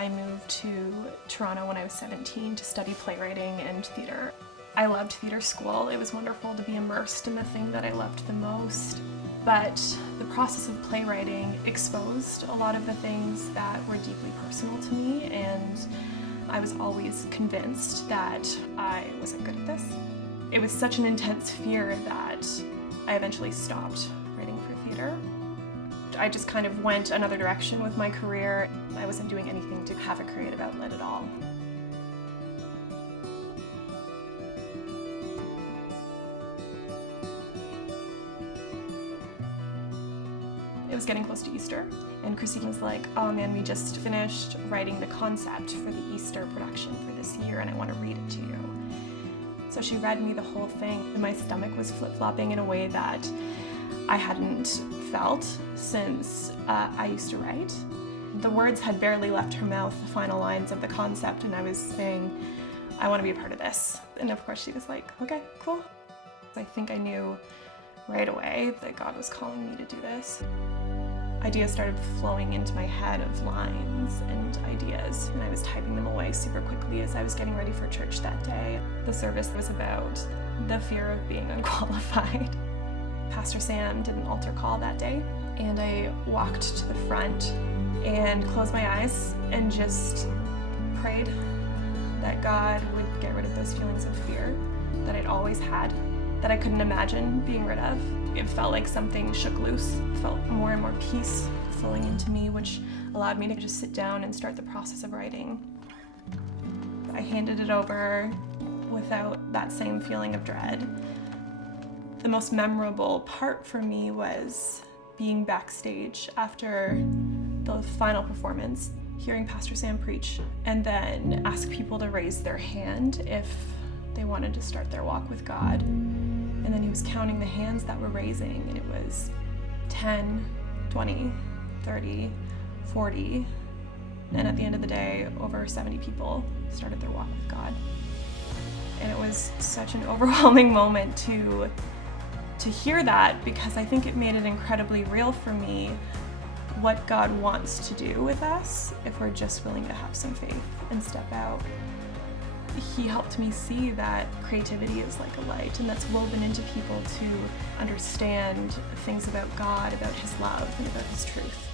I moved to Toronto when I was 17 to study playwriting and theatre. I loved theatre school. It was wonderful to be immersed in the thing that I loved the most. But the process of playwriting exposed a lot of the things that were deeply personal to me, and I was always convinced that I wasn't good at this. It was such an intense fear that I eventually stopped writing for theatre. I just kind of went another direction with my career. I wasn't doing anything to have a creative outlet at all. It was getting close to Easter, and Christine was like, oh man, we just finished writing the concept for the Easter production for this year, and I want to read it to you. So she read me the whole thing, and my stomach was flip-flopping in a way that I hadn't felt since I used to write. The words had barely left her mouth, the final lines of the concept, and I was saying, I want to be a part of this. And of course she was like, okay, cool. I think I knew right away that God was calling me to do this. Ideas started flowing into my head of lines and ideas, and I was typing them away super quickly as I was getting ready for church that day. The service was about the fear of being unqualified. Pastor Sam did an altar call that day, and I walked to the front and closed my eyes and just prayed that God would get rid of those feelings of fear that I'd always had, that I couldn't imagine being rid of. It felt like something shook loose. It felt more and more peace flowing into me, which allowed me to just sit down and start the process of writing. I handed it over without that same feeling of dread. The most memorable part for me was being backstage after the final performance, hearing Pastor Sam preach, and then ask people to raise their hand if they wanted to start their walk with God. And then he was counting the hands that were raising, and it was 10, 20, 30, 40. And at the end of the day, over 70 people started their walk with God. And it was such an overwhelming moment to hear that, because I think it made it incredibly real for me what God wants to do with us if we're just willing to have some faith and step out. He helped me see that creativity is like a light, and that's woven into people to understand things about God, about His love, and about His truth.